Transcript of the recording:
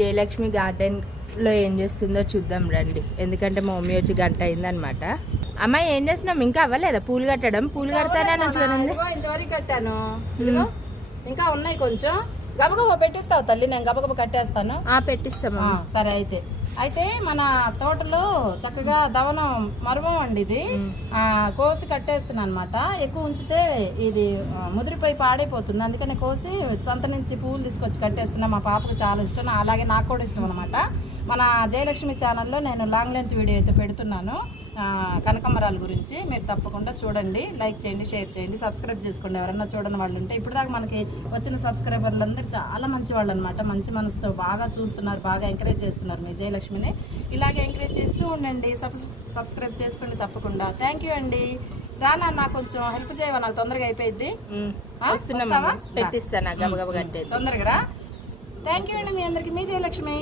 జయలక్ష్మి గార్డెన్లో ఏం చేస్తుందో చూద్దాం రండి. ఎందుకంటే మా మమ్మీ వచ్చి గంట అయిందనమాట. అమ్మాయి ఏం చేస్తున్నాం? ఇంకా అవ్వలేదా పూలు కట్టడం? పూలు కడతానని వచ్చి ఇంతవరకు కట్టాను, ఇంకా ఉన్నాయి కొంచెం. గబగబా పెట్టిస్తావు తల్లి, నేను గబగబా కట్టేస్తాను. పెట్టిస్తామా? సరే అయితే మన తోటలో చక్కగా దవనం మరువం అండి ఇది. కోసి కట్టేస్తున్నాను అనమాట. ఎక్కువ ఉంచితే ఇది ముదిరిపోయి పాడైపోతుంది, అందుకని కోసి సొంత నుంచి పువ్వులు తీసుకొచ్చి కట్టేస్తున్నా. మా పాపకు చాలా ఇష్టం, అలాగే నాకు కూడా ఇష్టం అనమాట. మన జయలక్ష్మి ఛానల్లో నేను లాంగ్ లెంత్ వీడియో అయితే పెడుతున్నాను కనకాంబరాల గురించి. మీరు తప్పకుండా చూడండి, లైక్ చేయండి, షేర్ చేయండి, సబ్స్క్రైబ్ చేసుకోండి. ఎవరన్నా చూడని వాళ్ళు ఉంటే. ఇప్పుడు దాకా మనకి వచ్చిన సబ్స్క్రైబర్లు అందరూ చాలా మంచి వాళ్ళు అనమాట. మంచి మనసుతో బాగా చూస్తున్నారు, బాగా ఎంకరేజ్ చేస్తున్నారు మీ జయలక్ష్మిని. ఇలాగే ఎంకరేజ్ చేస్తూ ఉండండి, సబ్స్క్రైబ్ చేసుకోండి తప్పకుండా. థ్యాంక్ యూ అండి. రానా, నాకు కొంచెం హెల్ప్ చేయవా? నాకు తొందరగా అయిపోయింది. పెట్టిస్తాను, తొందరగా రా. థ్యాంక్ యూ అండి మీ అందరికి. మీ జయలక్ష్మి.